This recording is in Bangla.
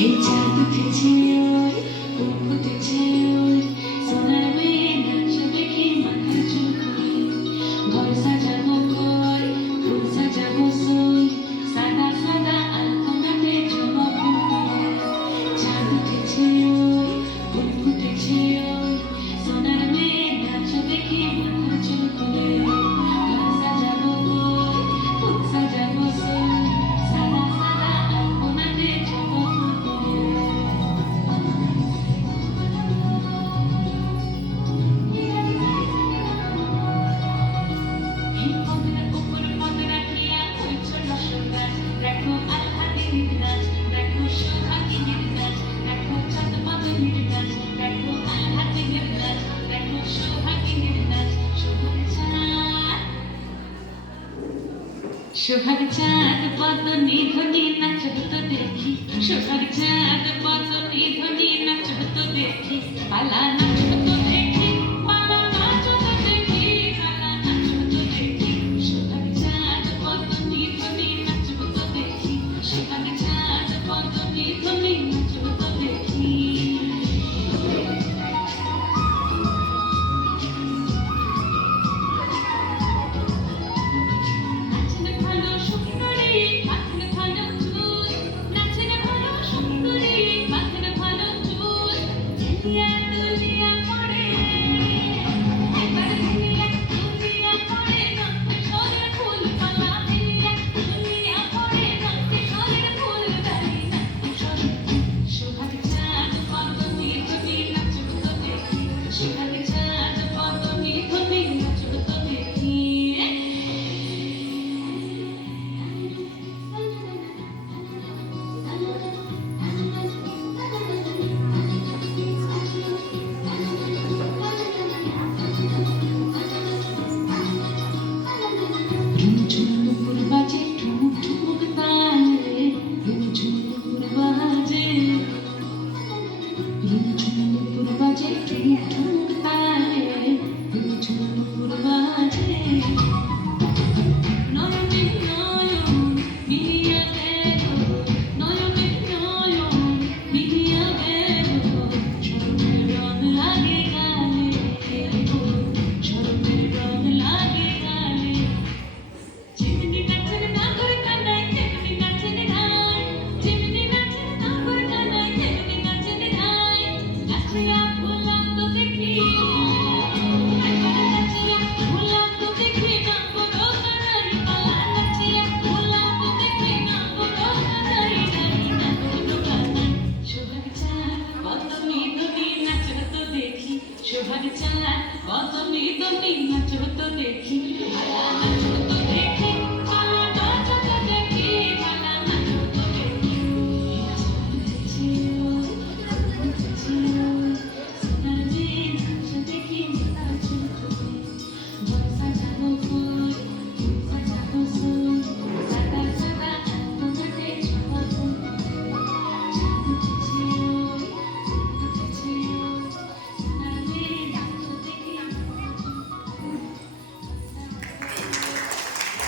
এই চাঁদ উঠেছে ওই ফুল ফুটেছে ওই সোনার মেয়ে নাচ দেখি মাথা চুল করে ঘর সাজাবো কই ফুল সাজাবো সই সাদা সাদা আলপনাতে চমক ফুটে চাঁদ উঠেছে ওই ফুল ফুটেছে ওই সোনার মেয়ে নাচ দেখি মাথা চুল করে ঘর সাজাবো কই ফুল সাজাবো সই সাদা সাদা আলপনাতে চমক সোহাগ চাঁদ বদনি ধ্বনি নাচব তো দেখি সোহাগ চাঁদ বদনি ধ্বনি নাচব তো দেখি পালা নাচব তো দেখি পালা নাচব তো দেখি পালা নাচব তো দেখি সোহাগ চাঁদ বদনি ধ্বনি নাচব তো দেখি সোহাগ চাঁদ বদনি ধ্বনি নাচব তো দেখি সোহাগ চাঁদ বদনি ধ্বনি নাচব তো দেখি